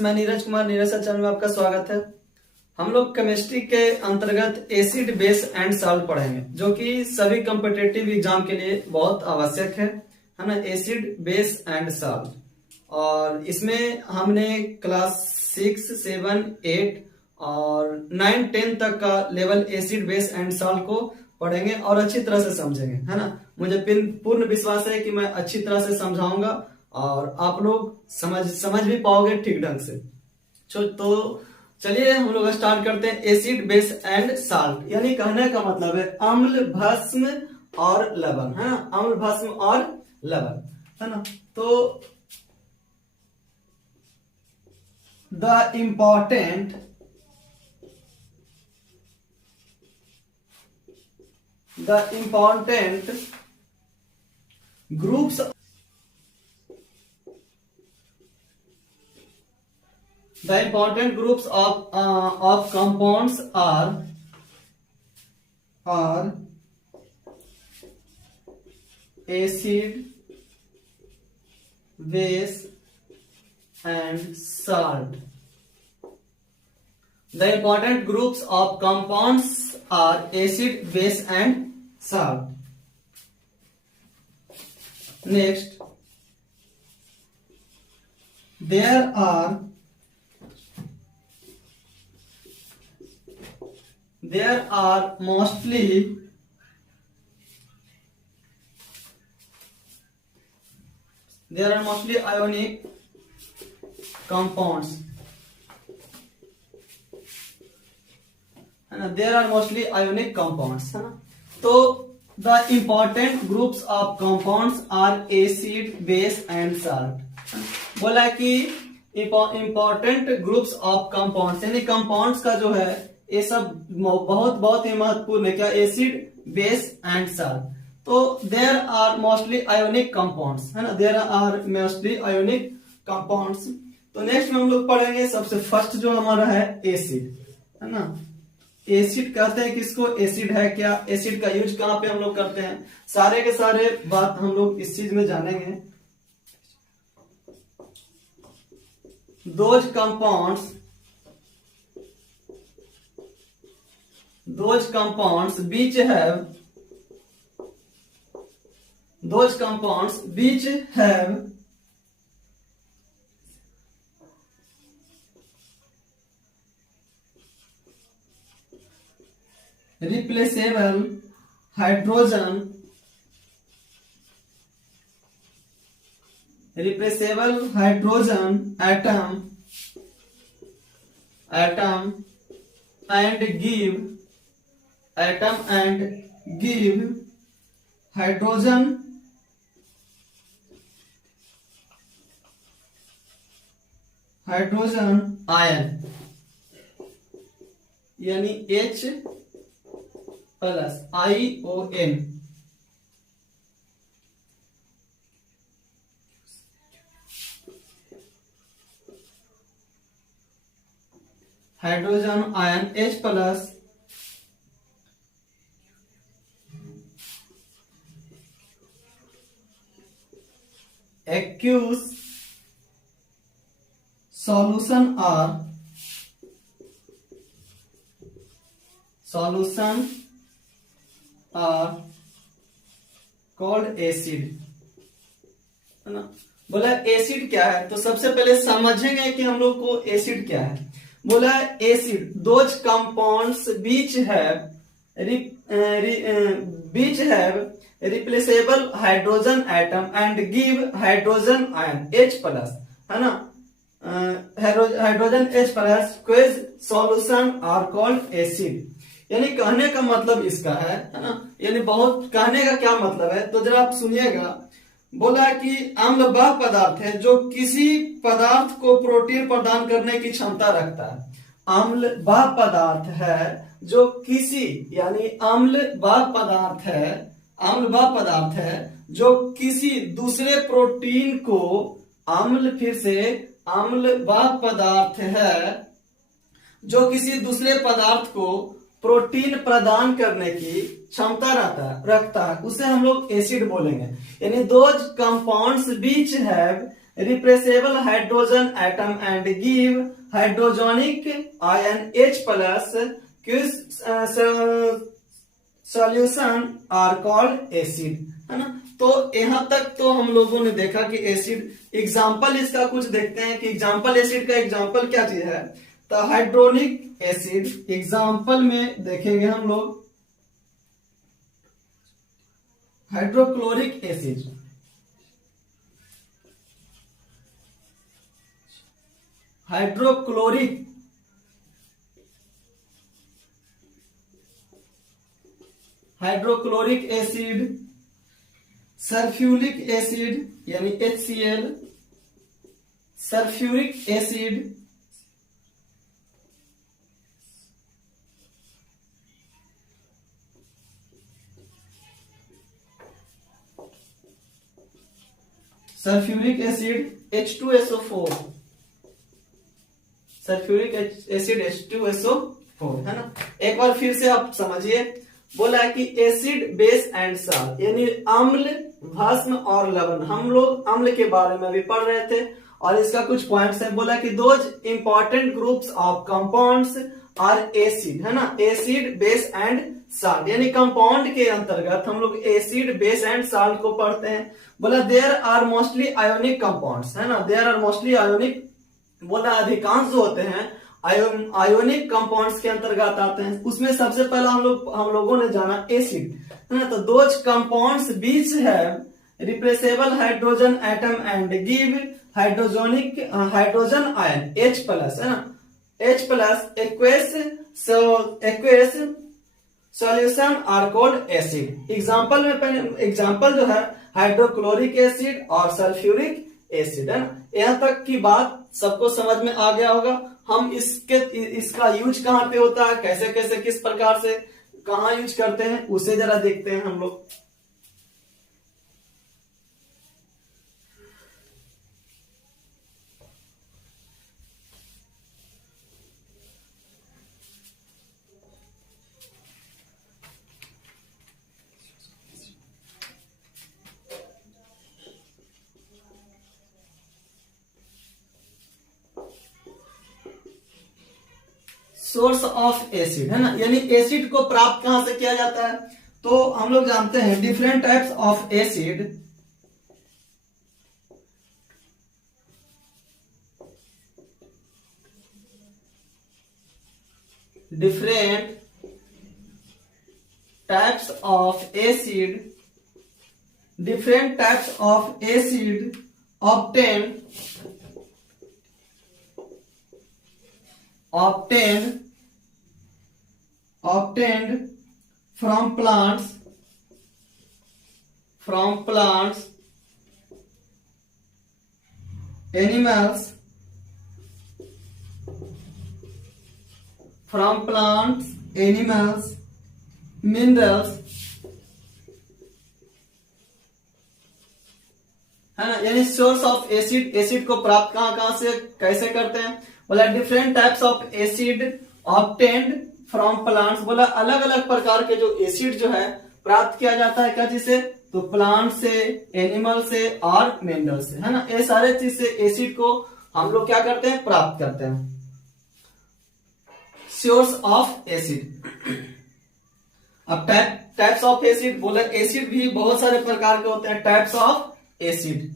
मैं Neeraj Kumar, Neeraj sir channel में आपका स्वागत है। हम लोग केमिस्ट्री के अंतर्गत एसिड बेस एंड साल्ट पढ़ेंगे, जो कि सभी कॉम्पिटिटिव एग्जाम के लिए बहुत आवश्यक है ना। एसिड बेस एंड साल्ट, और इसमें हमने क्लास 6, 7, 8 और 9, 10 तक का level acid base and salt को पढ़ेंगे और अच्छी तरह से समझेंगे, है ना। मुझे पूर्ण विश्वास है कि मैं अच्छी तरह से समझाऊंगा और आप लोग समझ भी पाओगे ठीक ढंग से। तो चलिए हम लोग स्टार्ट करते हैं। एसिड बेस एंड साल्ट यानी कहने का मतलब है अम्ल, भस्म और लवण, है ना। अम्ल, भस्म और लवण, है ना। तो the important groups of compounds are acid, base and salt. The important groups of compounds are acid, base and salt. Next, there are mostly ionic compounds. है ना, there are mostly ionic compounds, है ना। तो the important groups of compounds are acid, base and salt. बोला कि important groups of compounds यानी compounds का जो है ये सब बहुत ही महत्वपूर्ण है। क्या? Acid, base and salt. तो there are mostly ionic compounds, है ना। There are mostly ionic compounds. तो नेक्स्ट में हम लोग पढ़ेंगे सबसे फर्स्ट जो हमारा है एसिड, है ना। एसिड कहते हैं किसको? एसिड है क्या? एसिड का यूज कहां पे हम लोग करते हैं? सारे के सारे बात हम लोग इस चीज में जानेंगे। those compounds which have replaceable hydrogen atom and give hydrogen ion यानी H plus ION। Hydrogen ion H plus aqueous solution are called acid, है ना। बोला एसिड क्या है, तो सबसे पहले समझेंगे कि हम लोग को एसिड क्या है। बोला acid those compounds which have replaceable hydrogen atom and give hydrogen ion H plus, है ना। Hydrogen H plus aqueous solution are called acid। यानी कहने का मतलब इसका है ना। यानी बहुत कहने का क्या मतलब है, तो जरा आप सुनिएगा। बोला कि अम्ल वह पदार्थ है जो किसी पदार्थ को प्रोटीन प्रदान करने की क्षमता रखता है। अम्ल वह पदार्थ है जो किसी, यानी अम्ल वह पदार्थ है जो किसी दूसरे प्रोटीन को, अम्ल वह पदार्थ है जो किसी दूसरे पदार्थ को प्रोटीन प्रदान करने की क्षमता रखता है, उसे हम लोग एसिड बोलेंगे। यानी those compounds which have replaceable hydrogen atom and give hydrogenic ion H plus solution are called acid, है ना। तो यहाँ तक तो हम लोगों ने देखा कि एसिड एग्जाम्पल इसका कुछ देखते हैं कि एग्जाम्पल एसिड का एग्जाम्पल क्या चीज है। तो हाइड्रोनिक एसिड एग्जाम्पल में देखेंगे हम लोग hydrochloric acid, hydrochloric hydrochloric acid, sulphuric acid यानी HCl, sulphuric acid, sulphuric acid H2SO4, sulphuric acid H2SO4, है ना। एक बार फिर से आप समझिए, बोला है कि एसिड बेस एंड साल्ट यानी अम्ल, भस्म और लवण। हम लोग अम्ल के बारे में भी पढ़ रहे थे और इसका कुछ पॉइंट्स है। बोला कि those important groups of compounds are acid, है ना, एसिड बेस एंड साल्ट यानी कंपाउंड के अंतर्गत हम लोग एसिड बेस एंड साल्ट को पढ़ते हैं। बोला there are mostly ionic compounds, है ना, देयर आर मोस्टली आयोनिक, बोला अधिकांश जो होते हैं आयोनिक कंपाउंड्स के अंतर्गत आते हैं। उसमें सबसे पहला हम लोगों ने जाना एसिड, है ना। तो दोज कंपाउंड्स बीच है replaceable hydrogen atom and give hydrogen ion H plus, है ना, H plus aqueous solution are called acid. Example में पहले एग्जांपल जो है हाइड्रोक्लोरिक एसिड और सल्फ्यूरिक एसिड, है ना। यहाँ तक की बात सबको समझ में आ गया होगा। हम इसका यूज कहाँ पे होता है, कैसे कैसे किस प्रकार से कहाँ यूज करते हैं, उसे जरा देखते हैं हम लोग। सोर्स ऑफ एसिड, है ना, यानी एसिड को प्राप्त कहां से किया जाता है। तो हम लोग जानते हैं different types of acid, different types of acid, different types of acid obtained from plants, animals, minerals, है ना। यानी सोर्स ऑफ एसिड, एसिड को प्राप्त कहां से कैसे करते हैं। बोला different types of acid obtained from plants, बोला अलग अलग प्रकार के जो एसिड जो है प्राप्त किया जाता है क्या चीज से, तो प्लांट से, एनिमल से और मिनरल से, है ना। ये सारे चीज से एसिड को हम लोग क्या करते हैं, प्राप्त करते हैं। Source of acid. अब टाइप्स ऑफ एसिड, बोला एसिड भी बहुत सारे प्रकार के होते हैं। Types of acid,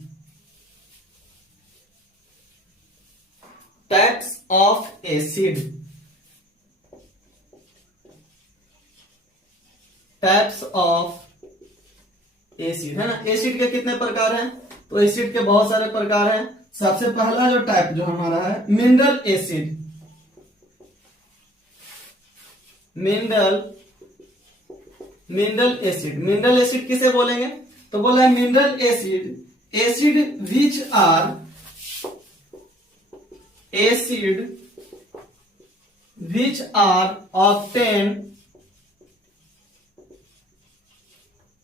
types of acid, types of acid, है ना। एसिड के कितने प्रकार हैं, तो एसिड के बहुत सारे प्रकार हैं। सबसे पहला जो टाइप जो हमारा है mineral acid, mineral acid. Mineral acid किसे बोलेंगे, तो बोला है mineral acid, acid which are obtained,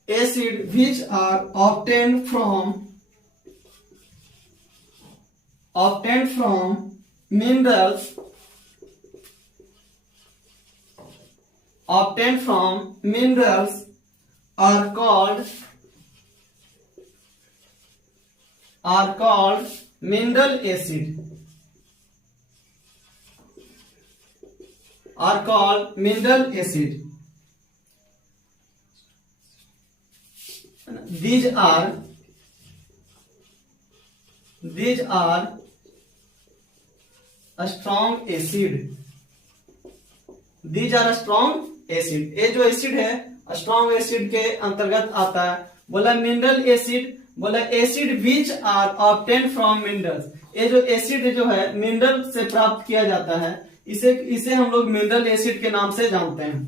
acid which are obtained from minerals, are called mineral acid are called mineral acid. These are a strong acid. These are a strong acid. ये जो acid है strong acid के अंतर्गत आता है. बोला mineral acid, बोला acid which are obtain from minerals. ये जो एसिड जो है मिनरल से प्राप्त किया जाता है, इसे हम लोग मिनरल एसिड के नाम से जानते हैं.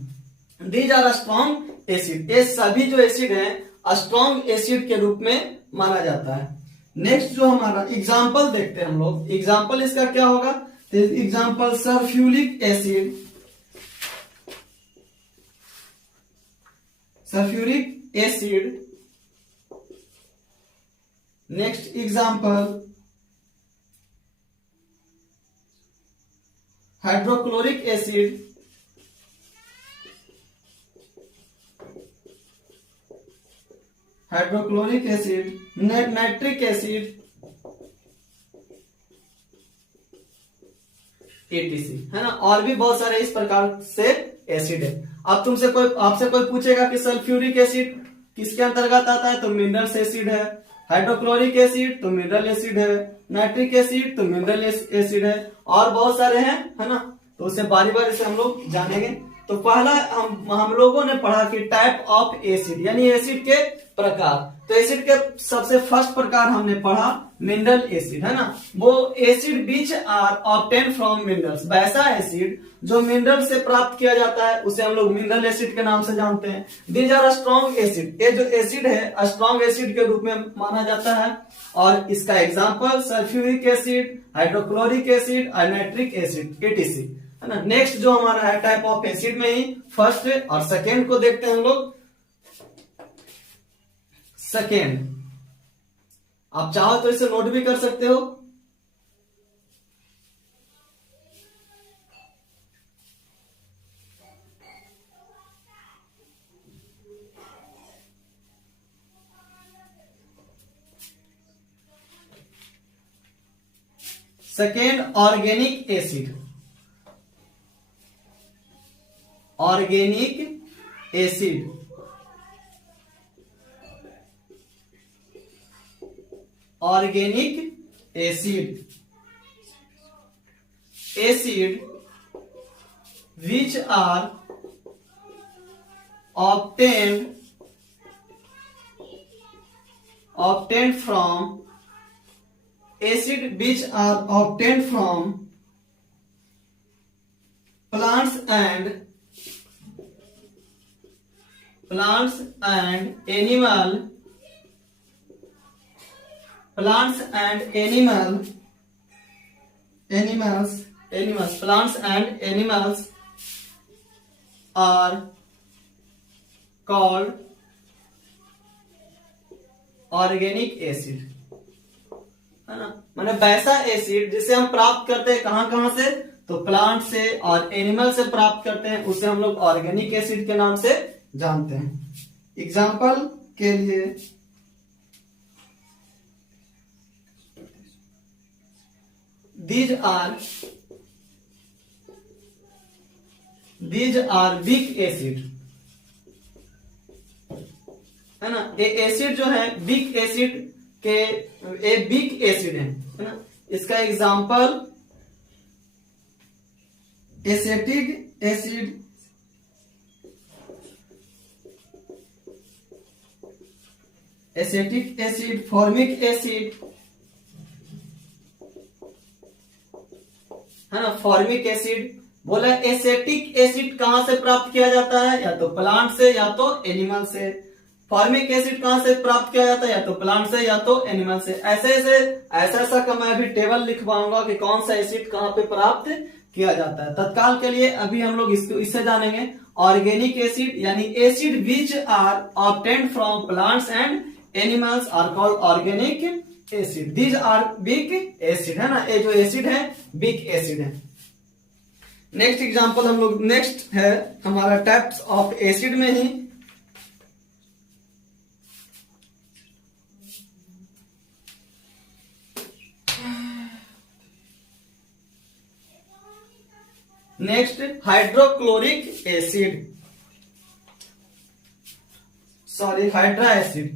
These are strong acid. ये सभी जो एसिड है स्ट्रॉन्ग एसिड के रूप में माना जाता है. नेक्स्ट जो हमारा एग्जाम्पल देखते हैं हम लोग. एग्जाम्पल इसका क्या होगा? Example sulphuric acid. Sulphuric acid. Next example hydrochloric acid. Hydrochloric acid, nitric acid, ETC, है ना. और भी बहुत सारे इस प्रकार से एसिड है. अब आपसे कोई पूछेगा कि सल्फ्यूरिक एसिड किसके अंतर्गत आता है, तो मिनरल एसिड है. हाइड्रोक्लोरिक एसिड तो मिनरल एसिड है. नाइट्रिक एसिड तो मिनरल एसिड है. और बहुत सारे हैं, है ना. तो उसे बारी बारी से हम लोग जानेंगे. तो पहला हम लोगों ने पढ़ा कि टाइप ऑफ एसिड, यानी एसिड के प्रकार. तो एसिड के सबसे फर्स्ट प्रकार हमने पढ़ा मिनरल एसिड, है ना. वो acid which are obtain from minerals. वैसा एसिड जो मिनरल से प्राप्त किया जाता है उसे हम लोग मिनरल एसिड के नाम से जानते हैं. These are strong acid. ये जो एसिड है स्ट्रॉन्ग एसिड के रूप में माना जाता है. और इसका example sulphuric acid, hydrochloric acid और नाइट्रिक एसिड, एटीसी, है ना. नेक्स्ट जो हमारा है टाइप ऑफ एसिड में ही फर्स्ट और सेकेंड को देखते हैं हम लोग. सेकेंड, आप चाहो तो इसे नोट भी कर सकते हो. Second organic acid. Organic acid. Organic acid. Acid which are obtained from acid which are obtained from plants and animals are called organic acid, है ना. माने वैसा एसिड जिसे हम प्राप्त करते हैं कहां से, तो प्लांट से और एनिमल से प्राप्त करते हैं, उसे हम लोग ऑर्गेनिक एसिड के नाम से जानते हैं. एग्जाम्पल के लिए these are weak acid, है ना. ये एसिड जो है वीक एसिड के वीक एसिड है ना. इसका example acetic acid, formic acid, है ना. Formic acid. बोला एसेटिक एसिड कहां से प्राप्त किया जाता है, या तो प्लांट से या तो एनिमल से. फॉर्मिक एसिड कहां से प्राप्त किया जाता है, या तो प्लांट से या तो एनिमल से. ऐसा का मैं अभी टेबल लिखवाऊंगा कि कौन सा एसिड कहां पे प्राप्त किया जाता है. तत्काल के लिए अभी हम लोग इससे जानेंगे. ऑर्गेनिक एसिड यानी acid which are obtained from plants and animals are called organic acid. These are weak acid, है ना. ये जो एसिड है वीक एसिड है. नेक्स्ट एग्जांपल हम लोग नेक्स्ट है हमारा टाइप्स ऑफ एसिड में ही next hydrochloric acid, sorry hydra acid.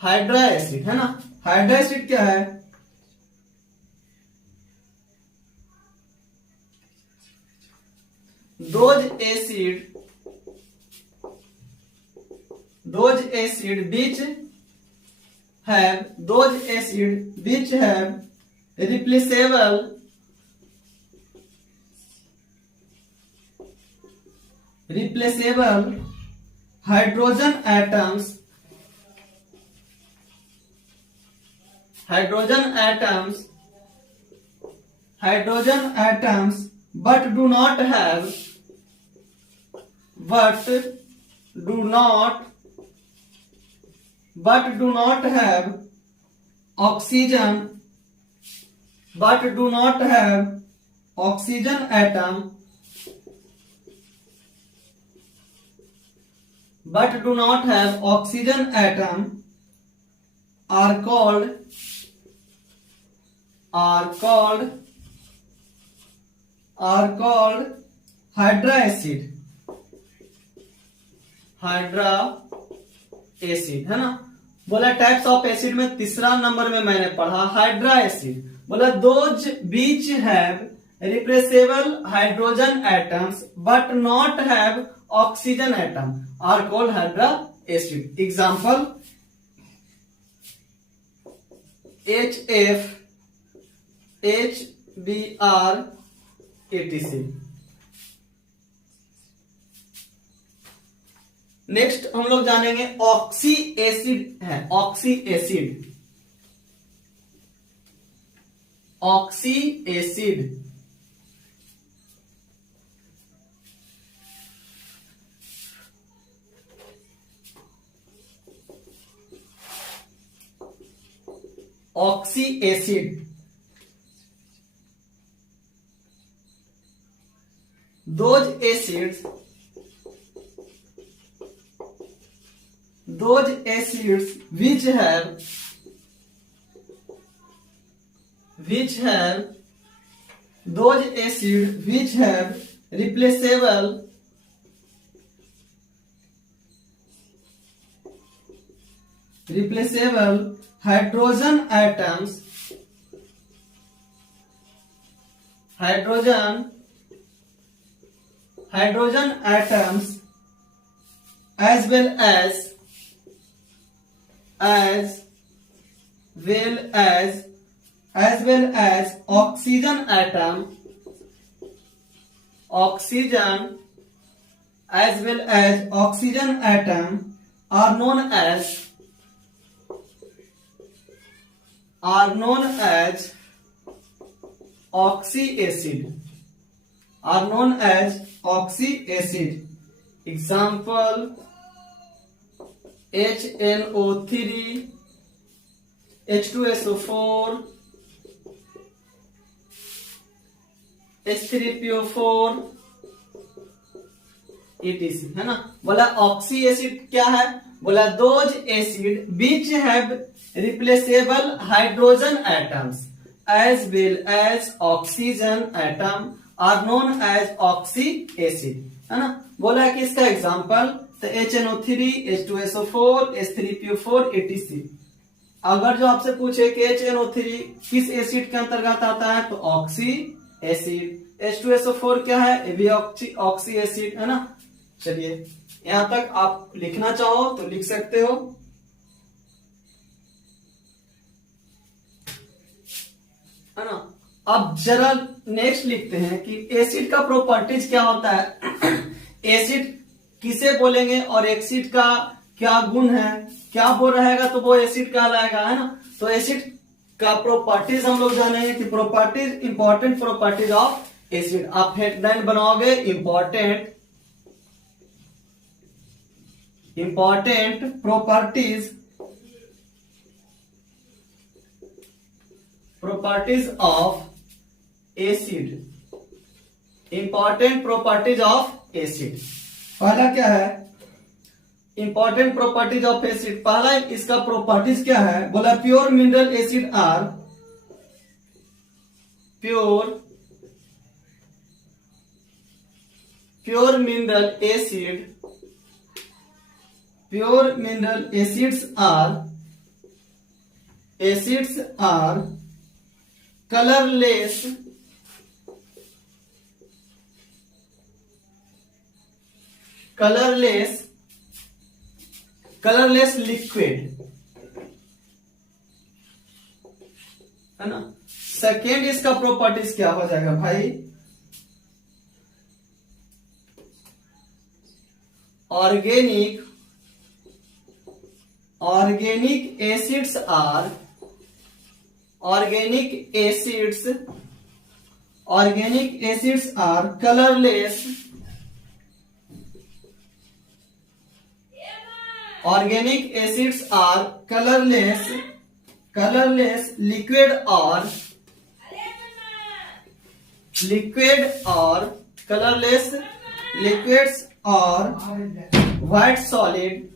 Hydra acid है ना। हाइड्रा एसिड क्या है? those acid which have replaceable hydrogen atoms but do not have oxygen atom are called hydra acid है ना। बोला टाइप्स ऑफ एसिड में तीसरा नंबर में मैंने पढ़ा हाइड्रा एसिड। बोला those which have replaceable hydrogen atoms but not have oxygen atom are called hydra acid. Example HF, HBr, etc। Next हम लोग जानेंगे ऑक्सी एसिड है। Oxy acid those acids which have replaceable hydrogen atoms as well as oxygen atom are known as oxy acid। Example HNO3, H2SO4, H3PO4, etc है ना। बोला oxy acid क्या है? बोला those acid which have replaceable hydrogen atoms as well as oxygen atom are known as oxy acid है ना। बोला कि इसका एग्जांपल तो HNO3, H2SO4, H3PO4, etc। अगर जो आपसे पूछे कि HNO3 किस एसिड के अंतर्गत आता है तो ऑक्सी एसिड। H2SO4 क्या है? ये भी ऑक्सी एसिड है ना। चलिए यहां तक आप लिखना चाहो तो लिख सकते हो है ना। अब जरा नेक्स्ट लिखते हैं कि एसिड का प्रॉपर्टीज क्या होता है। एसिड किसे बोलेंगे और एसिड का क्या गुण है, क्या वो रहेगा तो वो एसिड कहलाएगा है ना। तो एसिड का प्रॉपर्टीज हम लोग जानेंगे कि properties, important properties of acid. आप हेडलाइन बनाओगे important properties of acid। Important properties of acid. पहला क्या है? इंपॉर्टेंट प्रॉपर्टीज ऑफ एसिड, पहला इसका प्रॉपर्टीज क्या है, बोला pure mineral acid are pure mineral acids are colourless liquid, है ना। सेकेंड इसका प्रॉपर्टीज क्या हो जाएगा भाई, organic acids are colourless liquid और कलरलेस लिक्विड्स और व्हाइट सॉलिड।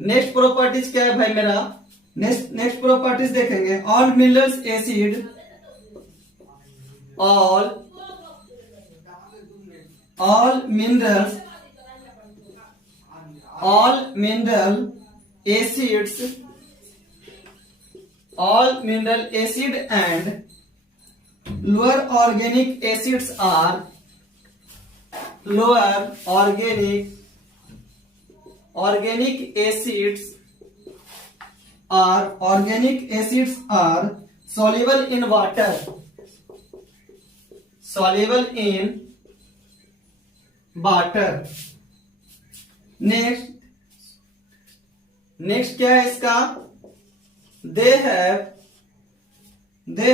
नेक्स्ट प्रॉपर्टीज क्या है भाई मेरा, नेक्स्ट प्रॉपर्टीज देखेंगे, all minerals acid and lower organic acids are soluble in water, नेक्स्ट क्या है इसका, दे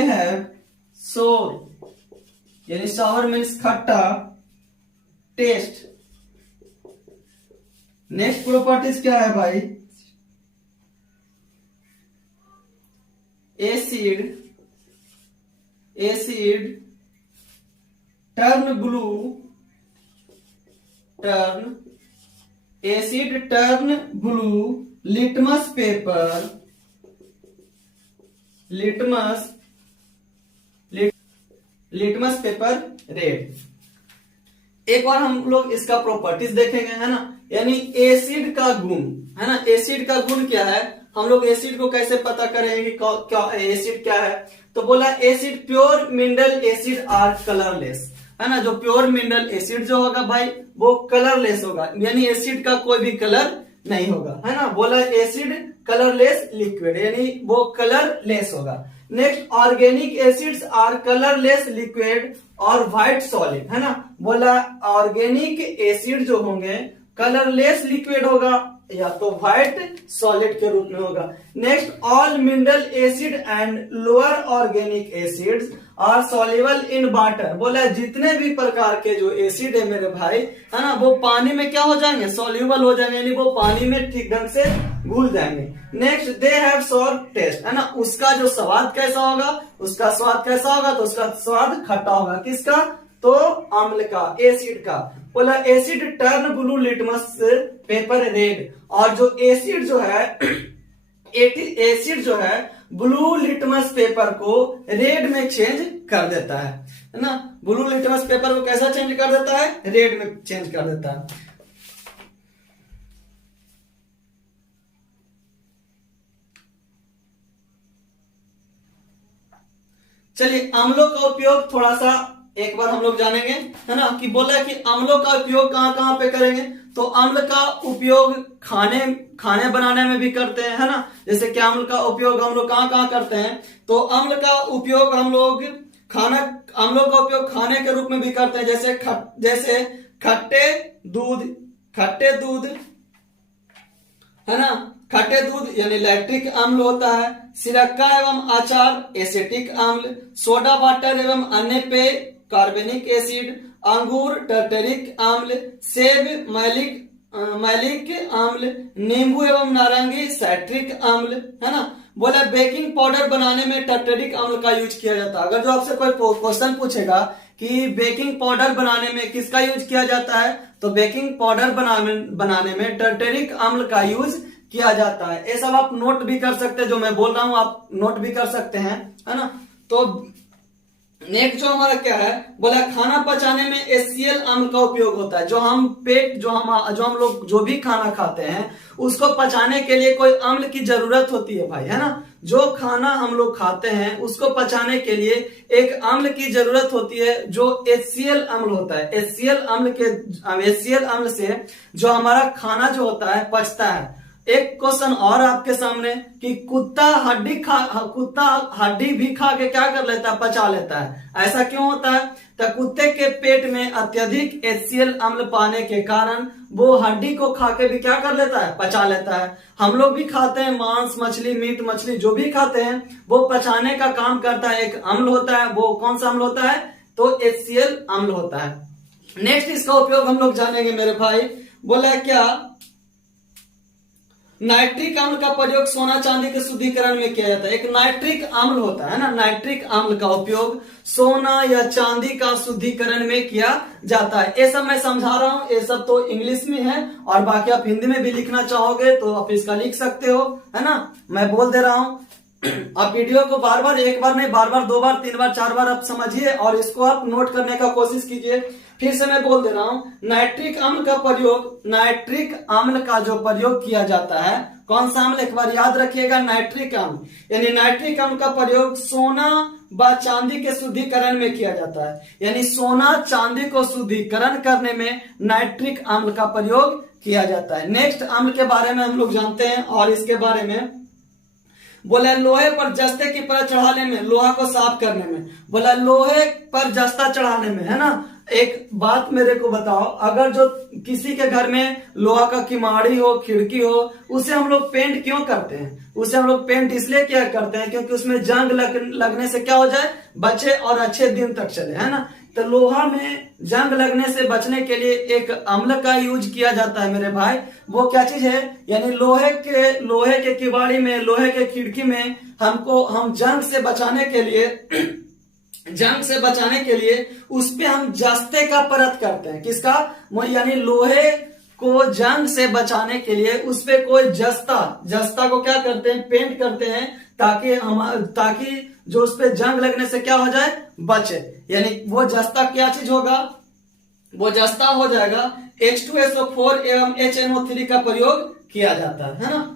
हैव सोर, यानी सावर मीन्स खट्टा टेस्ट। नेक्स्ट प्रॉपर्टीज क्या है भाई, asset turn blue litmus paper red. एक बार हम लोग इसका प्रॉपर्टीज देखेंगे, है ना, यानी एसिड का गुण, है ना। एसिड का गुण क्या है, हम लोग एसिड को कैसे पता करेंगे क्या एसिड क्या है, तो बोला acid pure mineral acid are colourless, है ना। जो प्योर मिनरल एसिड जो होगा भाई वो कलरलेस होगा, यानी एसिड का कोई भी कलर नहीं होगा, है ना। बोला एसिड कलरलेस लिक्विड, यानी वो कलरलेस होगा। Next organic acids are colourless liquid और व्हाइट सॉलिड, है ना। बोला ऑर्गेनिक एसिड जो होंगे कलरलेस लिक्विड होगा या तो व्हाइट सॉलिड के रूप में होगा। Next all mineral acid and lower organic acids are soluble in water, बोला जितने भी प्रकार के जो एसिड है मेरे भाई, है ना, वो पानी में क्या हो जाएंगे, सॉल्युबल हो जाएंगे, यानी वो पानी में ठीक ढंग से घुल जाएंगे। Next they have sour taste, है ना, उसका जो स्वाद कैसा होगा, तो उसका स्वाद खट्टा होगा, किसका, तो अम्ल का, एसिड का। बोला asset turn blue litmus paper red, और जो एसिड जो है ब्लू लिटमस पेपर को रेड में चेंज कर देता है ना। ब्लू लिटमस पेपर को कैसा चेंज कर देता है, रेड में चेंज कर देता है। चलिए अम्लों का उपयोग थोड़ा सा एक बार हम लोग जानेंगे, है ना, कि बोला कि अम्लों का उपयोग कहां कहां पे करेंगे, तो अम्ल का उपयोग खाने बनाने में भी करते हैं, है ना। जैसे कि अम्ल का उपयोग हम लोग कहां कहां करते हैं, तो अम्लों का उपयोग खाने के रूप में भी करते हैं, जैसे खट्टे दूध, है ना, खट्टे दूध यानी लैक्टिक अम्ल होता है, सिरका एवं अचार एसिटिक अम्ल, सोडा वाटर एवं अन्य पेय कार्बनिक एसिड, अंगूर टर्टरिक अम्ल, सेब मैलिक अम्ल, नींबू एवं नारंगी साइट्रिक अम्ल, है ना। बोला बेकिंग पाउडर बनाने में टर्टरिक अम्ल का यूज किया जाता है। अगर जो आपसे कोई क्वेश्चन पूछेगा कि बेकिंग पाउडर बनाने में किसका यूज किया जाता है, तो बेकिंग पाउडर बनाने में टर्टरिक अम्ल का यूज किया जाता है। ये सब आप नोट भी कर सकते हैं, जो मैं बोल रहा हूं आप नोट भी कर सकते हैं, है ना। तो नेक्स्ट जो हमारा क्या है, बोला खाना पचाने में HCl अम्ल का उपयोग होता है। जो हम लोग जो भी खाना खाते हैं उसको पचाने के लिए कोई अम्ल की जरूरत होती है भाई, है ना। जो खाना हम लोग खाते हैं उसको पचाने के लिए एक अम्ल की जरूरत होती है जो HCl अम्ल होता है। HCl अम्ल से जो हमारा खाना जो होता है पचता है। एक क्वेश्चन और आपके सामने कि कुत्ता हड्डी भी खा के क्या कर लेता है, पचा लेता है। ऐसा क्यों होता है, तो कुत्ते के पेट में अत्यधिक HCl अम्ल पाने के कारण वो हड्डी को खा के भी क्या कर लेता है, पचा लेता है। हम लोग भी खाते हैं मांस मछली, मीट मछली जो भी खाते हैं वो पचाने का काम करता है। एक अम्ल होता है, वो कौन सा अम्ल होता है, तो HCl अम्ल होता है। नेक्स्ट इसका उपयोग हम लोग जानेंगे मेरे भाई। बोला क्या, नाइट्रिक अम्ल का प्रयोग सोना चांदी के शुद्धिकरण में किया जाता है। एक नाइट्रिक अम्ल होता है ना, नाइट्रिक अम्ल का उपयोग सोना या चांदी का शुद्धिकरण में किया जाता है। ये सब मैं समझा रहा हूँ, ये सब तो इंग्लिश में है और बाकी आप हिंदी में भी लिखना चाहोगे तो आप इसका लिख सकते हो, है ना। मैं बोल दे रहा हूँ, आप वीडियो को बार बार, एक बार नहीं बार बार, 2 बार 3 बार 4 बार आप समझिए और इसको आप नोट करने का कोशिश कीजिए। फिर से मैं बोल दे रहा हूं, नाइट्रिक अम्ल का जो प्रयोग किया जाता है, कौन सा अम्ल, एक बार याद रखिएगा, नाइट्रिक अम्ल। यानी नाइट्रिक अम्ल का प्रयोग सोना व चांदी के शुद्धिकरण में किया जाता है। यानी सोना चांदी को शुद्धिकरण करने में नाइट्रिक अम्ल का प्रयोग किया जाता है। नेक्स्ट अम्ल के बारे में हम लोग जानते हैं और इसके बारे में बोला लोहे पर जस्ते की परत चढ़ाने में, लोहा को साफ करने में। बोला लोहे पर जस्ता चढ़ाने में, है ना। एक बात मेरे को बताओ, अगर जो किसी के घर में लोहा का किमाड़ी हो, खिड़की हो, उसे हम लोग पेंट क्यों करते हैं, उसे हम लोग पेंट इसलिए क्या करते हैं क्योंकि उसमें जंग लगने से क्या हो जाए, बचे और अच्छे दिन तक चले, है ना। तो लोहा में जंग लगने से बचने के लिए एक अम्ल का यूज किया जाता है मेरे भाई। वो क्या चीज है, यानी लोहे के किवाड़ी में, लोहे के खिड़की में हम जंग से बचाने के लिए उस पे हम जस्ते का परत करते हैं। किसका, यानी लोहे को जंग से बचाने के लिए उस पे कोई जस्ता को क्या करते हैं, पेंट करते हैं, ताकि जो उस पे जंग लगने से क्या हो जाए, बचे। यानी वो जस्ता क्या चीज होगा, वो जस्ता हो जाएगा H2SO4 एवं HNO3 का प्रयोग किया जाता है ना।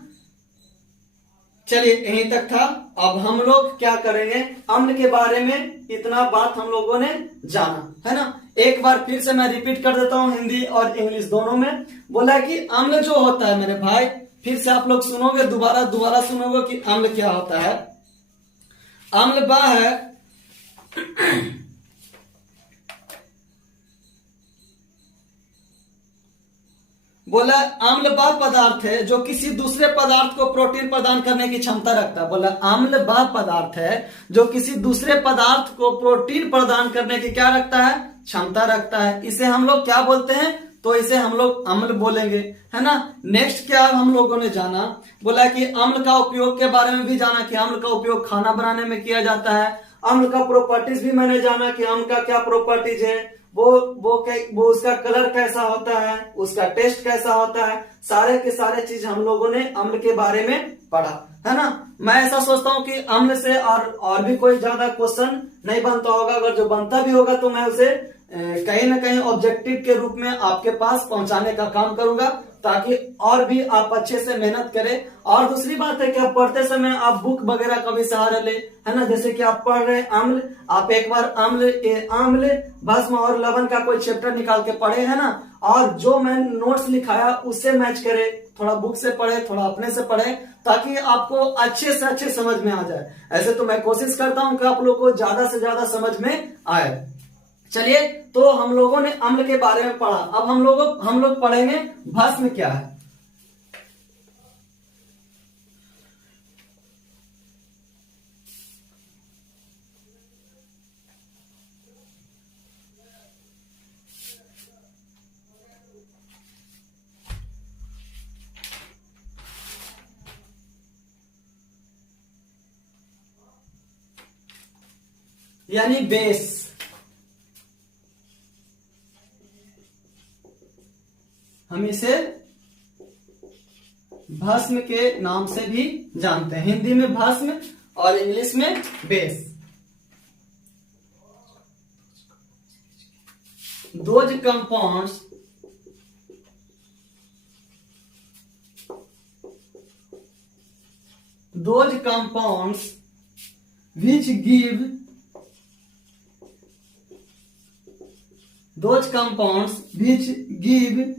चलिए यहीं तक था। अब हम लोग क्या करेंगे, अम्ल के बारे में इतना बात हम लोगों ने जाना, है ना। एक बार फिर से मैं रिपीट कर देता हूं हिंदी और इंग्लिश दोनों में। बोला कि अम्ल जो होता है मेरे भाई, फिर से आप लोग सुनोगे, दोबारा सुनोगे कि अम्ल क्या होता है। अम्ल वह है बोला अम्ल वह पदार्थ है जो किसी दूसरे पदार्थ को प्रोटीन प्रदान करने की क्षमता रखता है। बोला अम्ल वह पदार्थ है जो किसी दूसरे पदार्थ को प्रोटीन प्रदान करने की क्या रखता है, क्षमता रखता है। इसे हम लोग क्या बोलते हैं, तो इसे हम लोग अम्ल बोलेंगे, है ना। नेक्स्ट क्या हम लोगों ने जाना, बोला कि अम्ल का उपयोग के बारे में भी जाना कि अम्ल का उपयोग खाना बनाने में किया जाता है। अम्ल का प्रॉपर्टीज भी मैंने जाना कि अम्ल का क्या प्रॉपर्टीज है, वो उसका कलर कैसा होता है, उसका टेस्ट कैसा होता है, सारे के सारे चीज हम लोगों ने अम्ल के बारे में पढ़ा, है ना। मैं ऐसा सोचता हूँ कि अम्ल से और भी कोई ज्यादा क्वेश्चन नहीं बनता होगा। अगर जो बनता भी होगा तो मैं उसे कहीं ना कहीं ऑब्जेक्टिव के रूप में आपके पास पहुंचाने का काम करूंगा, ताकि और भी आप अच्छे से मेहनत करें। और दूसरी बात है कि आप पढ़ते समय आप बुक वगैरह का भी सहारा ले, है ना। जैसे कि आप पढ़ रहे अम्ल, आप एक बार अम्ल भस्म और लवण का कोई चैप्टर निकाल के पढ़े, है ना। और जो मैं नोट्स लिखाया उससे मैच करे, थोड़ा बुक से पढ़े, थोड़ा अपने से पढ़े, ताकि आपको अच्छे से अच्छे समझ में आ जाए। ऐसे तो मैं कोशिश करता हूं कि आप लोग को ज्यादा से ज्यादा समझ में आए। चलिए, तो हम लोगों ने अम्ल के बारे में पढ़ा। अब हम लोग पढ़ेंगे भस्म क्या है। यानी बेस। हम इसे भस्म के नाम से भी जानते हैं, हिंदी में भस्म और इंग्लिश में base. Those compounds which give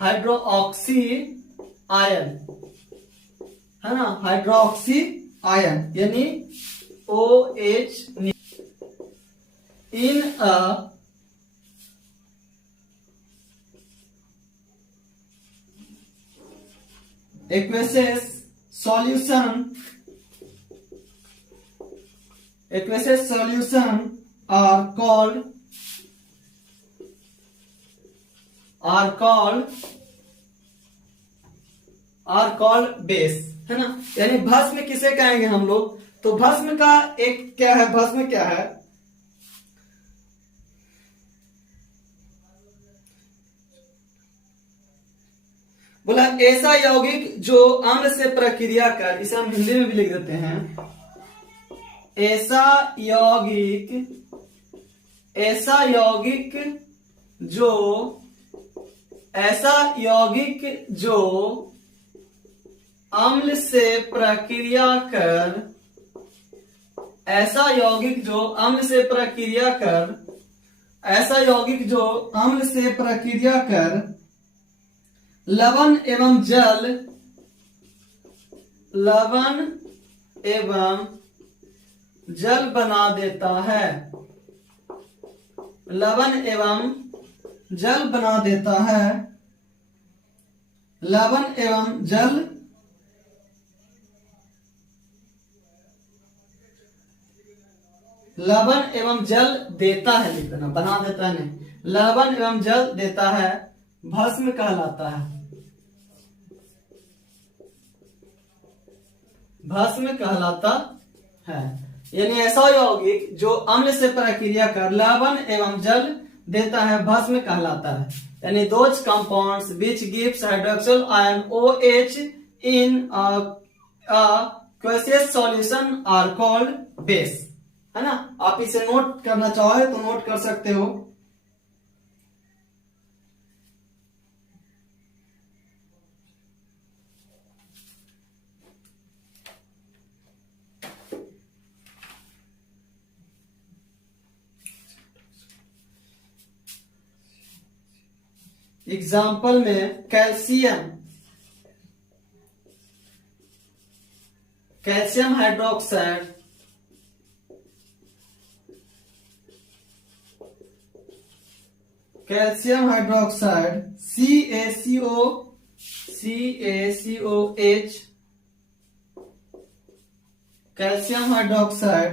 hydroxy ion, है ना, हाइड्रोक्सी आयन यानी OH in a aqueous solution are called base, है ना। यानी भस्म किसे कहेंगे हम लोग, तो भस्म का एक क्या है, भस्म क्या है, बोला ऐसा यौगिक जो अम्ल से प्रक्रिया कर, इसे हम हिंदी में भी लिख देते हैं, ऐसा यौगिक जो अम्ल से प्रक्रिया कर, ऐसा यौगिक जो अम्ल से प्रक्रिया कर लवण एवं जल बना देता है, लवण एवं जल बना देता है, लवण एवं जल देता है, लिखना, बना देता है नहीं, लवण एवं जल देता है, भस्म कहलाता है, भस्म कहलाता है। यानी ऐसा यौगिक जो अम्ल से प्रक्रिया कर लवण एवं जल देता है, भस्म कहलाता है। यानी those compounds which gives hydroxyl ion OH in aqueous solution are called base, है ना। आप इसे नोट करना चाहे तो नोट कर सकते हो। एग्जाम्पल में calcium hydroxide, CaCOH, calcium hydroxide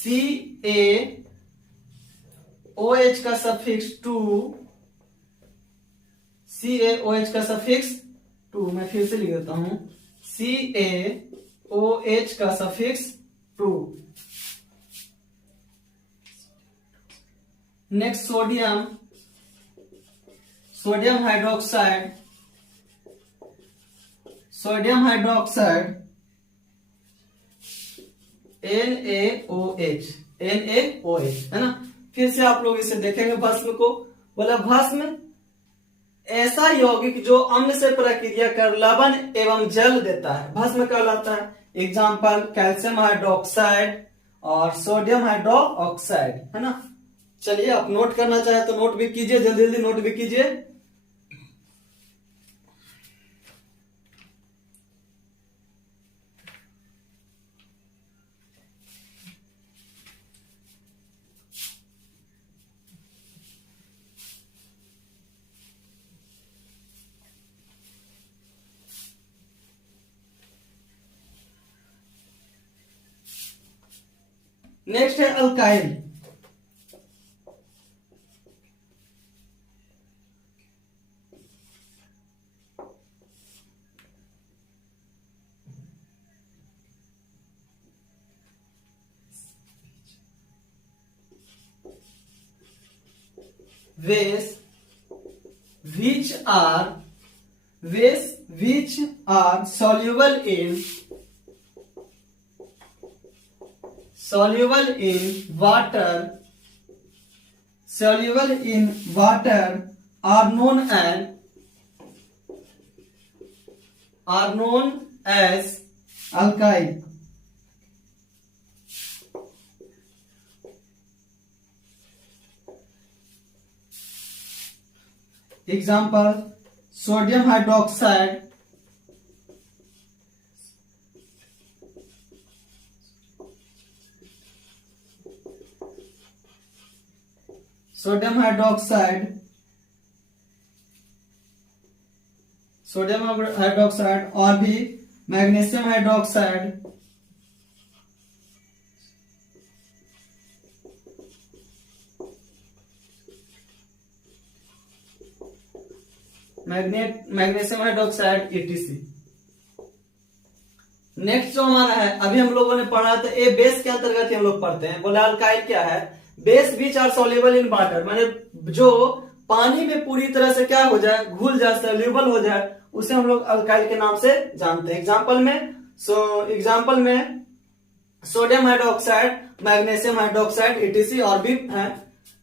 CaOH का सफिक्स 2, CaOH का सफिक्स 2, मैं फिर से लिख देता हूं, CaOH का suffix 2। Next sodium hydroxide NaOH, है ना। फिर से आप लोग इसे देखेंगे भस्म को, बोला भस्म ऐसा यौगिक जो अम्ल से प्रक्रिया कर लवण एवं जल देता है, भस्म कहलाता है। एग्जाम्पल कैल्शियम हाइड्रोक्साइड और सोडियम हाइड्रोक्साइड, है ना। चलिए आप नोट करना चाहे तो नोट भी कीजिए, जल्दी जल्दी नोट भी कीजिए। नेक्स्ट है alkyl. Ways which are soluble in water are known as alkyl. Example, sodium hydroxide, और भी magnesium hydroxide, magnesium hydroxide ETC। Next जो हमारा है, अभी हम लोगों ने पढ़ा था ए बेस के अंतर्गत हम लोग पढ़ते हैं। बोला अल्काइल क्या है? Base which are soluble in water, माने जो पानी में पूरी तरह से क्या हो जाए, घुल जाए, सॉल्युबल हो जाए, उसे हम लोग अल्काइल के नाम से जानते हैं। एग्जाम्पल में sodium hydroxide, magnesium hydroxide ETC और भी है।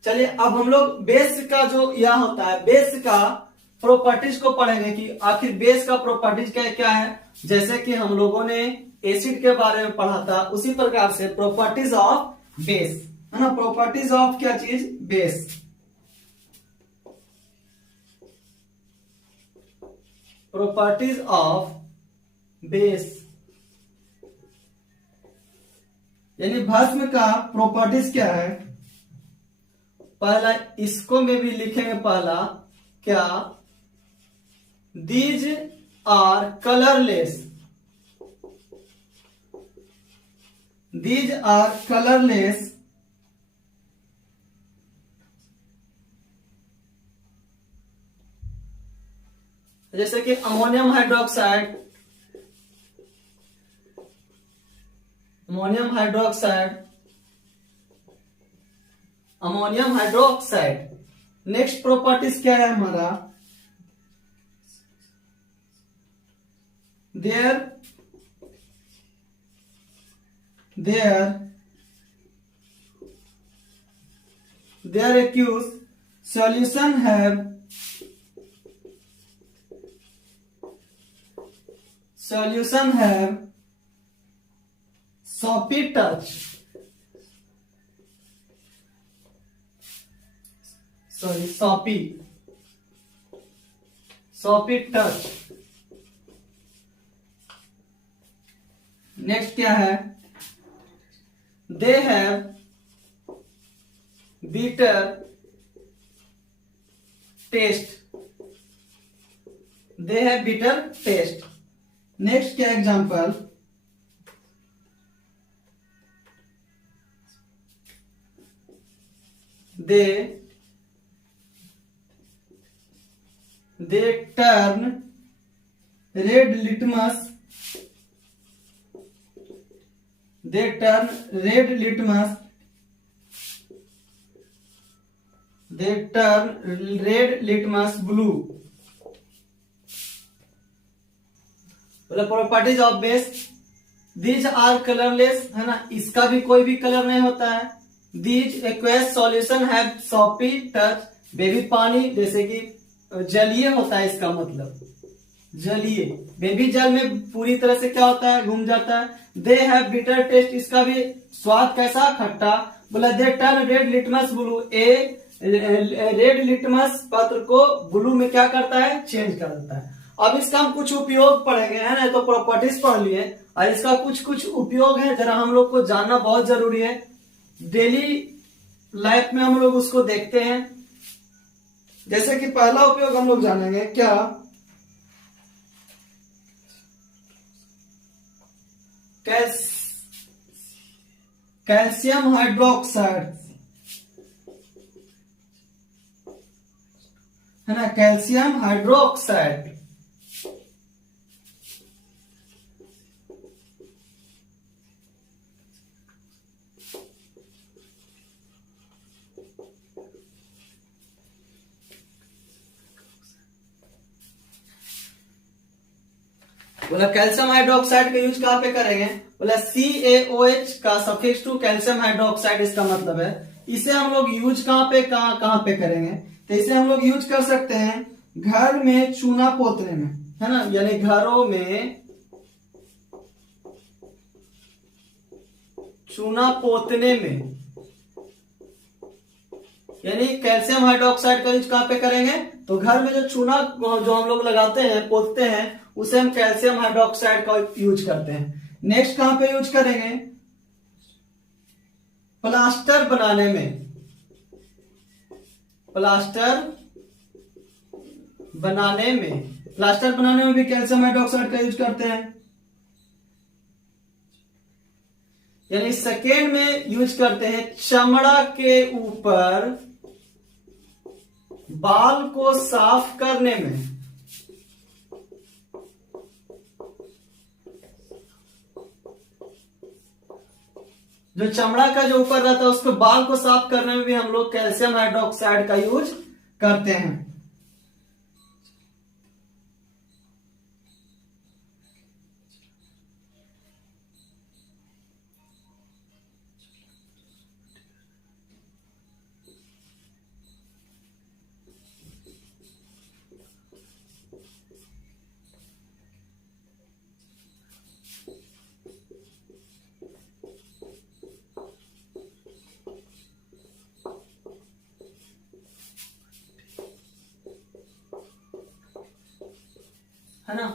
चलिए अब हम लोग बेस का जो यह होता है, बेस का प्रॉपर्टीज को पढ़ेंगे कि आखिर बेस का प्रॉपर्टीज क्या है। जैसे कि हम लोगों ने एसिड के बारे में पढ़ा था, उसी प्रकार से प्रॉपर्टीज ऑफ बेस है ना। प्रॉपर्टीज ऑफ क्या चीज? बेस। प्रॉपर्टीज ऑफ बेस यानी भस्म का प्रॉपर्टीज क्या है? पहला इसको में भी लिखेंगे, पहला क्या? These are colorless. जैसे कि अमोनियम हाइड्रोक्साइड, नेक्स्ट प्रॉपर्टीज क्या है हमारा? their aqueous solution have soapy touch. soapy touch। Next क्या है? They have bitter taste। Next क्या example? they turn red litmus blue। Properties of base, these are colourless है ना, इसका भी कोई भी कलर नहीं होता है। These aqueous solution have soppy touch, baby पानी जैसे कि जलीय होता है, इसका मतलब जलीय, बेबी जल में पूरी तरह से क्या होता है, घूम जाता है। दे हैव बिटर टेस्ट, इसका भी स्वाद कैसा, खट्टा। बोला they turn red litmus blue, red litmus पत्र को ब्लू में क्या करता है, चेंज कर देता है। अब इसका हम कुछ उपयोग पढ़ेंगे है ना, तो प्रॉपर्टीज पढ़ लिए और इसका कुछ उपयोग है, जरा हम लोग को जानना बहुत जरूरी है। डेली लाइफ में हम लोग उसको देखते हैं। जैसे कि पहला उपयोग हम लोग जानेंगे क्या, कैल्शियम हाइड्रोक्साइड, है ना, कैल्शियम हाइड्रोक्साइड। बोला कैल्शियम हाइड्रोक्साइड का यूज कहां पे करेंगे, बोला CaOH का सफिक्स टू कैल्शियम हाइड्रोक्साइड, इसका मतलब है इसे हम लोग यूज कहां पे करेंगे, तो इसे हम लोग यूज कर सकते हैं घर में चूना पोतने में, है ना, यानी घरों में चूना पोतने में, यानी कैल्शियम हाइड्रोक्साइड का यूज कहां पे करेंगे, तो घर में जो चूना जो हम लोग लगाते हैं पोतते हैं उसे हम कैल्शियम हाइड्रोक्साइड का यूज करते हैं। नेक्स्ट कहां पे यूज करेंगे, प्लास्टर बनाने में, प्लास्टर बनाने में भी कैल्शियम हाइड्रोक्साइड का यूज करते हैं। यानी सेकेंड में यूज करते हैं चमड़ा के ऊपर बाल को साफ करने में, जो चमड़ा का जो ऊपर रहता है उसके बाल को साफ करने में भी हम लोग कैल्शियम हाइड्रोक्साइड का यूज करते हैं। है ना,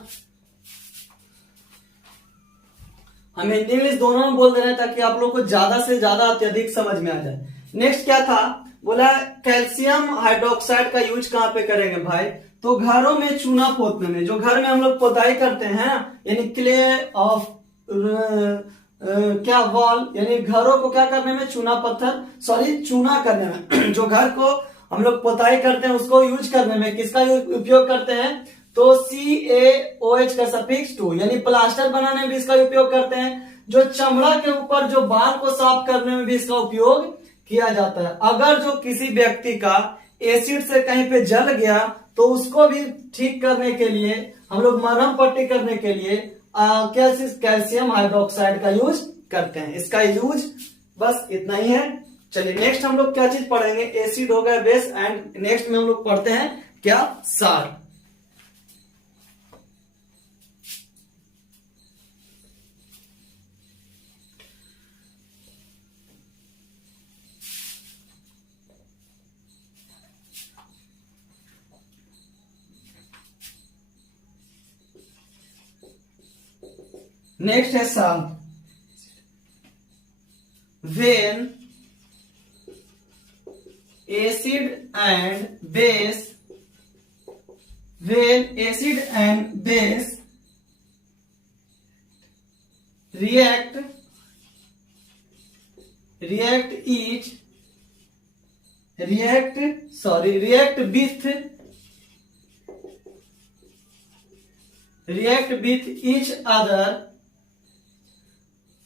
हम हिंदी इंग्लिश दोनों में बोल दे रहे हैं ताकि आप लोग को ज्यादा से ज्यादा अत्यधिक समझ में आ जाए। नेक्स्ट क्या था, बोला कैल्शियम हाइड्रोक्साइड का यूज कहां पे करेंगे भाई, तो घरों में चूना पोतने में, जो घर में हम लोग पोताई करते हैं, यानी क्ले ऑफ क्या वॉल, यानी घरों को क्या करने में, चूना पत्थर सॉरी चूना करने में जो घर को हम लोग पोताई करते हैं उसको यूज करने में किसका उपयोग करते हैं, तो CaOH का सफिक्स टू, यानी प्लास्टर बनाने में भी इसका उपयोग करते हैं। जो चमड़ा के ऊपर जो बाल को साफ करने में भी इसका उपयोग किया जाता है। अगर जो किसी व्यक्ति का एसिड से कहीं पे जल गया तो उसको भी ठीक करने के लिए हम लोग मरहम पट्टी करने के लिए कैल्शियम हाइड्रोक्साइड का यूज करते हैं। इसका यूज बस इतना ही है। चलिए नेक्स्ट हम लोग क्या चीज पढ़ेंगे, एसिड हो गया बेस, एंड नेक्स्ट में हम लोग पढ़ते हैं क्या, साल्ट। नेक्स्ट है salt. When acid and base react with each other,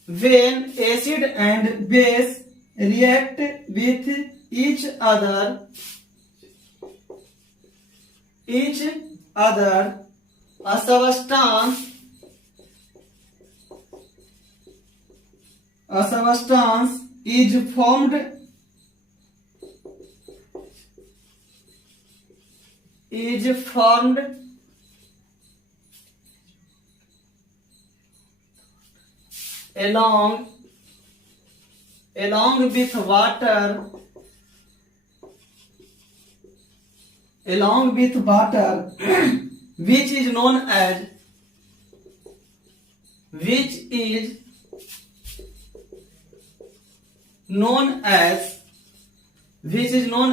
when acid and base react with each other, a substance is formed along with water, which is known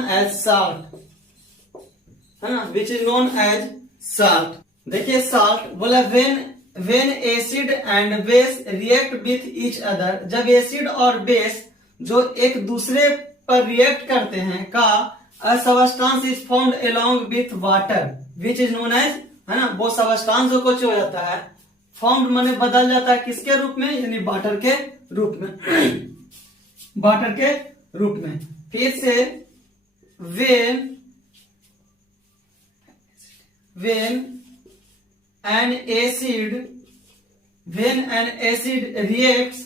as salt, है ना, which is known as salt। देखिए salt बोला when when acid and base react with each other, जब acid और base जो एक दूसरे पर रिएक्ट करते हैं का a substance is formed along with water which is known as, है ना, वो सबस्टांस जो कुछ हो जाता है फॉर्म्ड माने बदल जाता है किसके रूप में, यानी वाटर के रूप में, वाटर के रूप में। फिर से when an acid reacts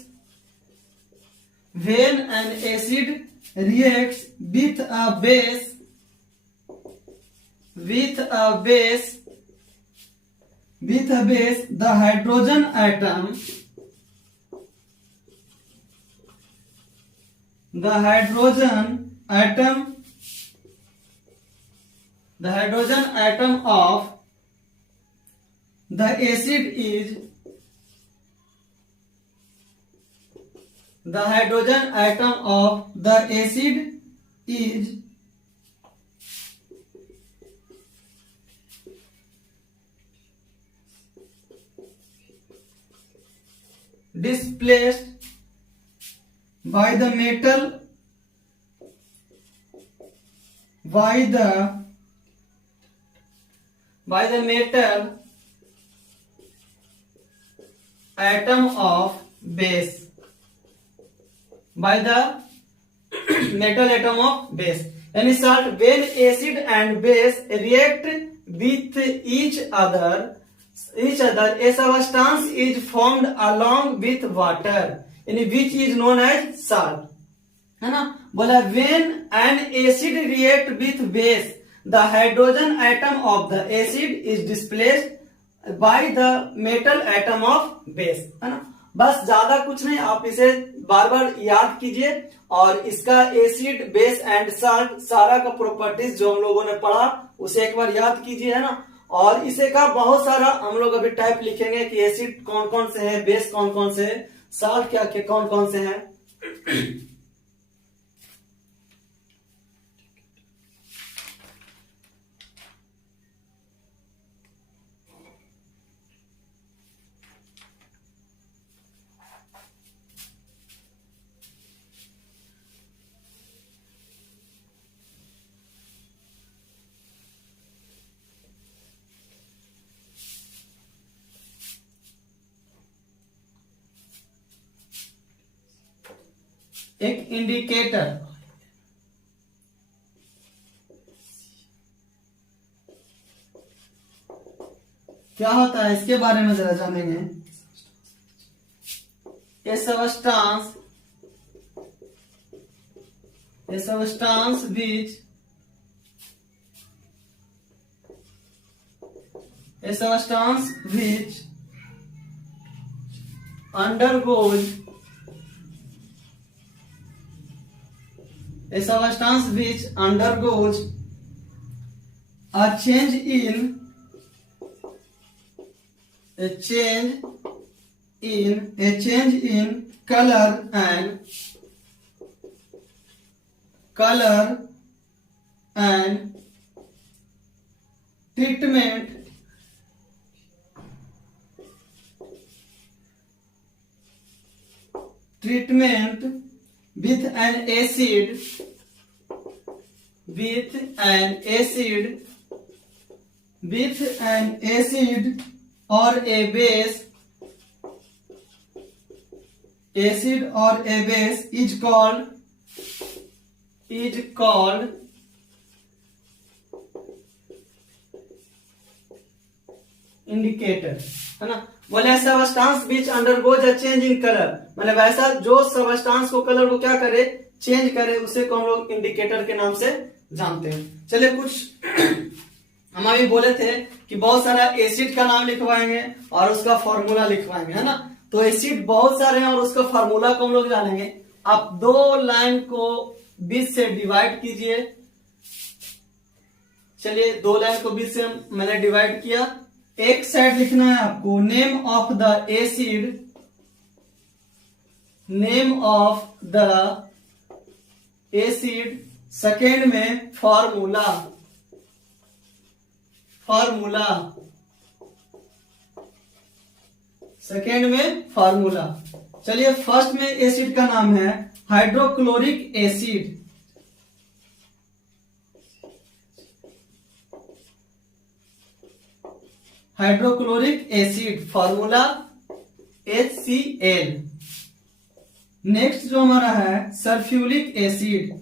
with a base the hydrogen atom of the acid is displaced by the metal atom of base, यानी salt when acid and base react with each other a substance is formed along with water, यानी which is known as salt, है ना। बोला when an acid react with base the hydrogen atom of the acid is displaced by the metal atom of base, है ना। बस ज्यादा कुछ नहीं, आप इसे बार बार याद कीजिए और इसका एसिड बेस एंड साल्ट सारा का प्रॉपर्टीज जो हम लोगों ने पढ़ा उसे एक बार याद कीजिए, है ना। और इसे का बहुत सारा हम लोग अभी टाइप लिखेंगे कि एसिड कौन कौन से है, बेस कौन कौन से है, साल्ट क्या क्या कौन कौन से हैं। एक इंडिकेटर क्या होता है इसके बारे में जरा जानेंगे। ए substance which undergoes a change in color and treatment with an acid or a base is called indicator, है ना। बोले substance beach undergoes a change in colour, मतलब ऐसा जो सबस्टांस को कलर को क्या करे, चेंज करे, उसे को हम लोग इंडिकेटर के नाम से जानते हैं। चलिए कुछ हम अभी बोले थे कि बहुत सारा एसिड का नाम लिखवाएंगे और उसका फॉर्मूला लिखवाएंगे, है ना। तो एसिड बहुत सारे हैं और उसका फॉर्मूला को हम लोग जानेंगे। आप दो लाइन को 20 से डिवाइड कीजिए। चलिए दो लाइन को 20 से मैंने डिवाइड किया। एक साइड लिखना है आपको name of the acid, second में फॉर्मूला, सेकेंड में फार्मूला। चलिए फर्स्ट में एसिड का नाम है hydrochloric acid. Hydrochloric acid formula HCl। Next जो हमारा है sulphuric acid.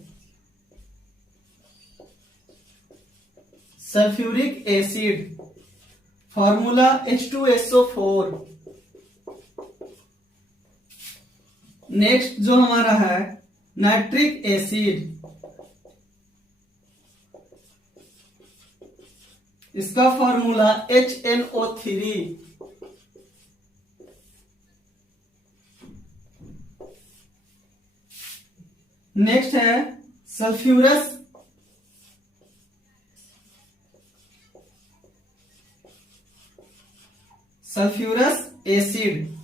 Sulphuric acid formula H2SO4। Next जो हमारा है नाइट्रिक एसिड। इसका फार्मूला HNO3। नेक्स्ट है sulphurous acid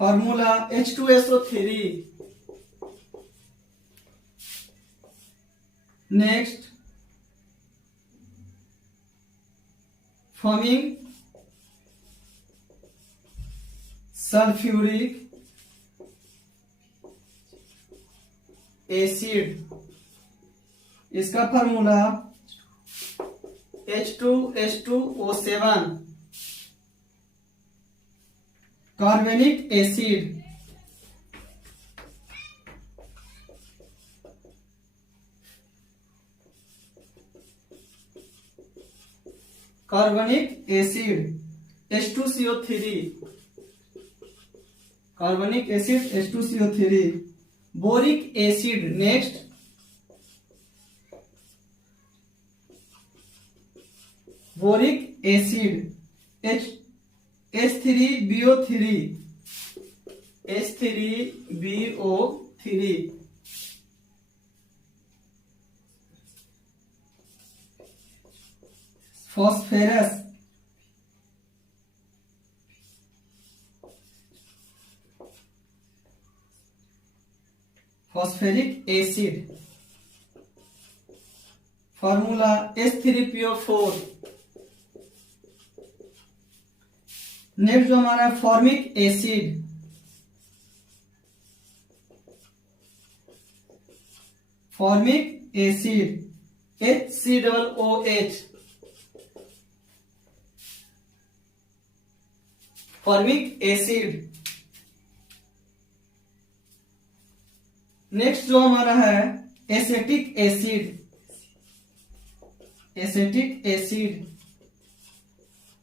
formula H2SO3। Next forming sulphuric acid. इसका formula H2H2O7। Carbonic acid H2CO3। कार्बनिक acid H2CO3। Boric acid next boric acid H3BO3। Phosphorus phosphoric acid formula H3PO4। Next जो हमारा formic acid HCOOH। Formic acid. Next जो हमारा है acetic acid.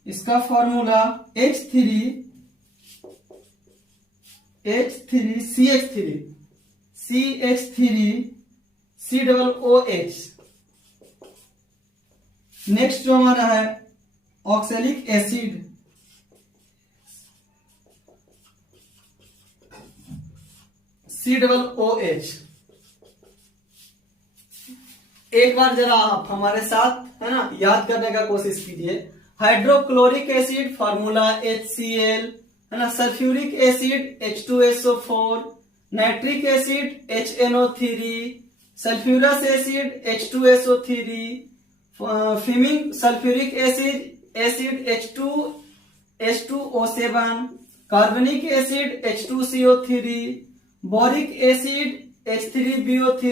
इसका formula CH3COOH। Next जो हमारा है ऑक्सैलिक एसिड COOH। एक बार जरा आप हमारे साथ है ना याद करने का कोशिश कीजिए। हाइड्रोक्लोरिक एसिड फार्मूला HCl है ना, sulphuric acid H2SO4, nitric acid HNO3, sulphurous acid H2SO3, fuming sulphuric acid H2H2O7, carbonic acid H2CO3, boric acid H3BO3,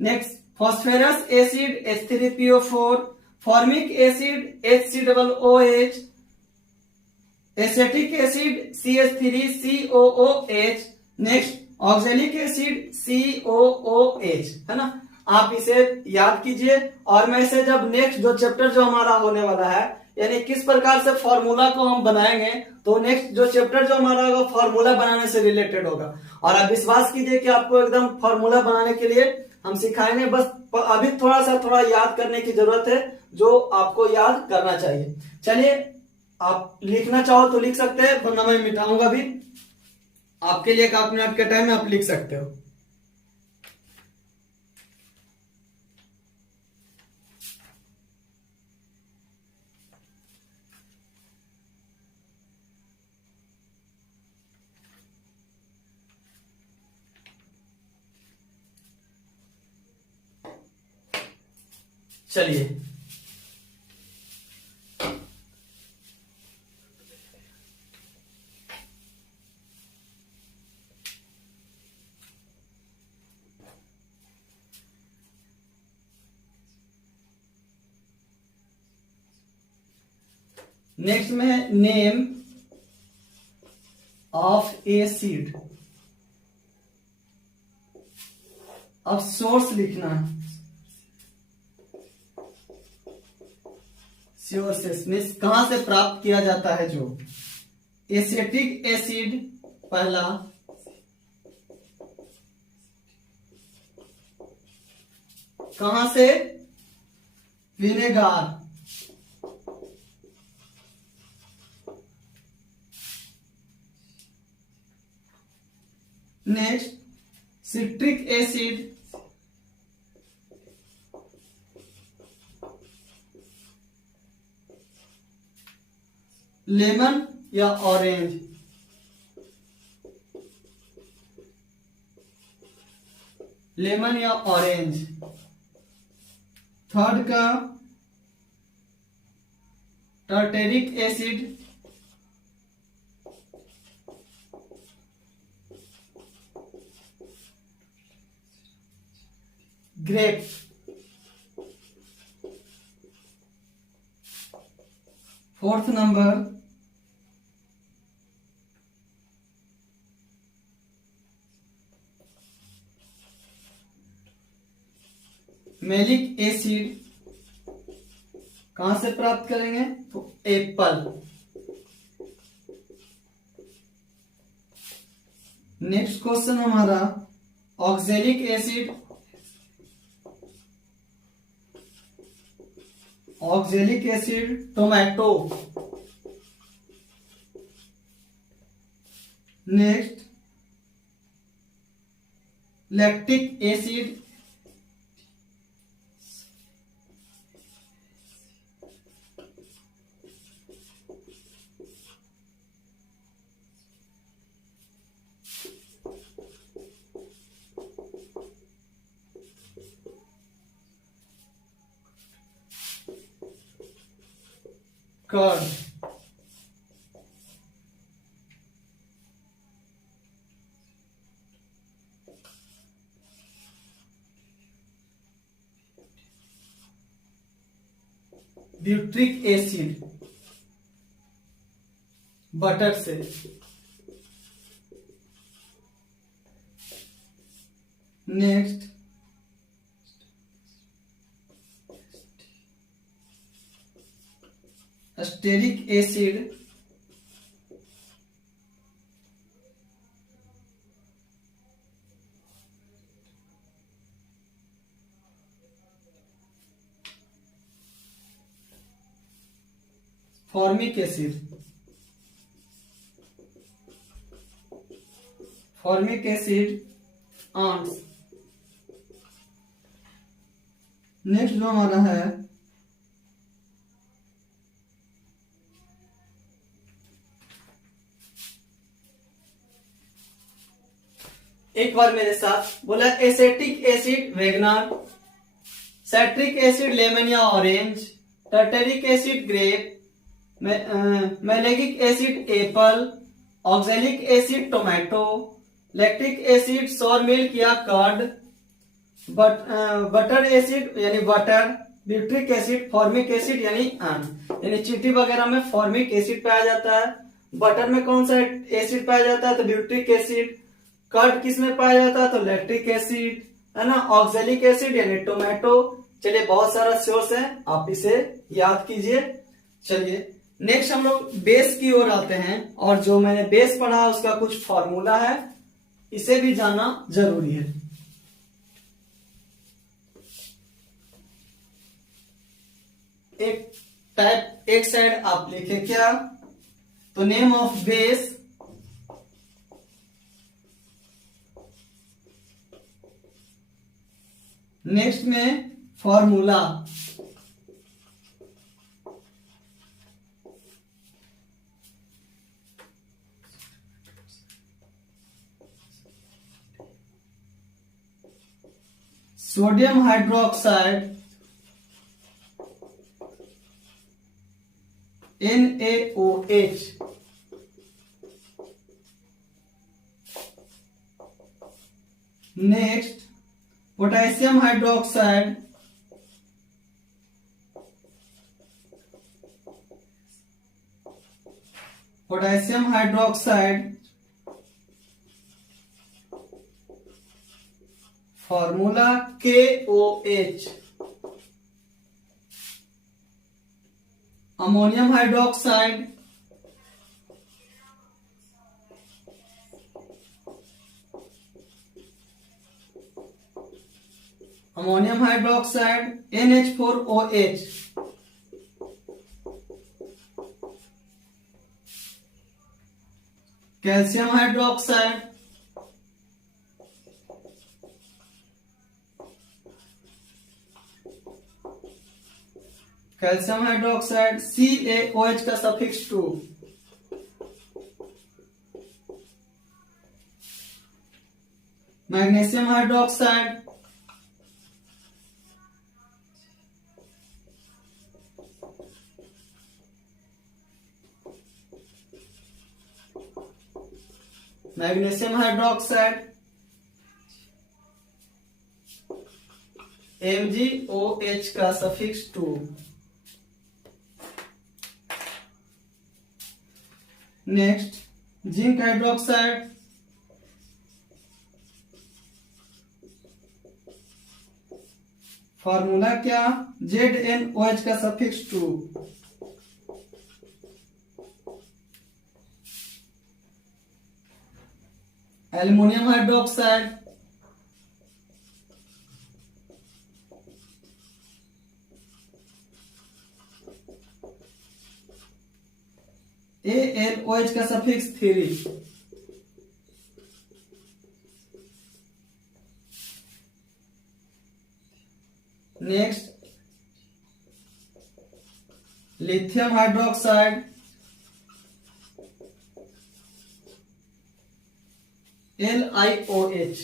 next phosphorous acid H3PO4, formic acid HCOOH, acetic acid CH3COOH, next oxalic acid COOH है ना। आप इसे याद कीजिए और मैं इसे जब नेक्स्ट जो चैप्टर जो हमारा होने वाला है यानी किस प्रकार से फॉर्मूला को हम बनाएंगे, तो नेक्स्ट जो चैप्टर जो हमारा होगा फॉर्मूला बनाने से रिलेटेड होगा। और आप विश्वास कीजिए कि आपको एकदम फॉर्मूला बनाने के लिए हम सिखाएंगे। बस अभी थोड़ा याद करने की जरूरत है जो आपको याद करना चाहिए। चलिए आप लिखना चाहो तो लिख सकते हैं, वरना मैं मिटाऊंगा भी। आपके लिए 1 मिनट के टाइम में आप लिख सकते हो। चलिए नेक्स्ट में है नेम ऑफ एसिड। अब सोर्स लिखना है, सोर्सेस मीन्स कहां से प्राप्त किया जाता है। जो एसिटिक एसिड पहला, कहां से, vinegar. Next citric acid, lemon या ऑरेंज। लेमन या ऑरेंज। थर्ड का tartaric acid, grape. Fourth number malic acid, कहां से प्राप्त करेंगे, तो एप्पल। नेक्स्ट क्वेश्चन हमारा oxalic acid, oxalic acid tomato. Next lactic acid, curd. Butyric acid, butter से। Next stearic acid, formic acid, formic acid ants. Next जो हमारा है एक बार मेरे साथ बोला, एसेटिक एसिड वेगनार, साइट्रिक एसिड लेमन या orange, tartaric acid grape, malic acid apple, oxalic acid tomato, lactic acid sour milk या कर्ड, बटर एसिड यानी butter, butyric acid, formic acid यानी चींटी वगैरह में फॉर्मिक एसिड पाया जाता है। बटर में कौन सा एसिड पाया जाता है, तो ब्यूट्रिक एसिड। कर्ड किस में पाया जाता है, तो लैक्टिक एसिड, है ना। ऑक्जेलिक एसिड यानी टोमेटो। चलिए बहुत सारा सोर्स है, आप इसे याद कीजिए। चलिए नेक्स्ट हम लोग बेस की ओर आते हैं, और जो मैंने बेस पढ़ा उसका कुछ फॉर्मूला है, इसे भी जानना जरूरी है। एक साइड आप लिखे क्या, तो नेम ऑफ बेस, नेक्स्ट में formula, sodium hydroxide NaOH, next potassium hydroxide potassium hydroxide formula KOH। Ammonium hydroxide NH4OH। Calcium hydroxide CaOH का सफिक्स 2। मैग्नीशियम हाइड्रोक्साइड MgOH का suffix 2। Next zinc hydroxide formula क्या, ZnOH का suffix 2। Aluminium hydroxide AlOH का suffix 3। Next lithium hydroxide LiOH।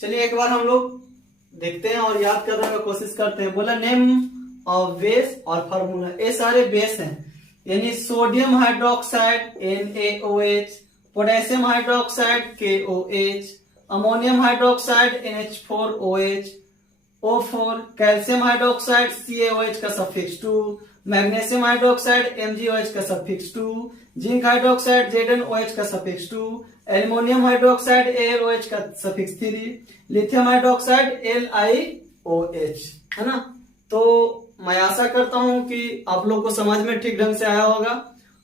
चलिए एक बार हम लोग देखते हैं और याद करने का कोशिश करते हैं। बोला नेम ऑफ बेस और फार्मूला, ये सारे बेस हैं, यानी sodium hydroxide NaOH, potassium hydroxide KOH, ammonium hydroxide NH4OH, O4, calcium hydroxide CaOH का सफिक्स 2, मैग्नीशियम हाइड्रोक्साइड MgOH का सफिक्स 2, जिंक हाइड्रोक्साइड ZnOH का सफिक्स 2, एल्युमिनियम हाइड्रोक्साइड AlOH का सफिक्स 3, लिथियम हाइड्रोक्साइड LiOH, है ना। तो मैं आशा करता हूं कि आप लोग को समझ में ठीक ढंग से आया होगा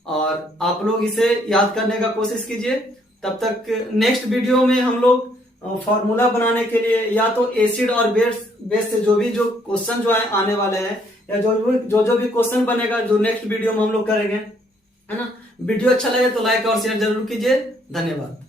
और आप लोग इसे याद करने का कोशिश कीजिए। तब तक नेक्स्ट वीडियो में हम लोग फॉर्मूला बनाने के लिए या तो एसिड और बेस से जो क्वेश्चन जो है आने वाले हैं, या जो भी क्वेश्चन बनेगा जो नेक्स्ट वीडियो में हम लोग करेंगे, है ना। वीडियो अच्छा लगे तो लाइक और शेयर जरूर कीजिए। धन्यवाद।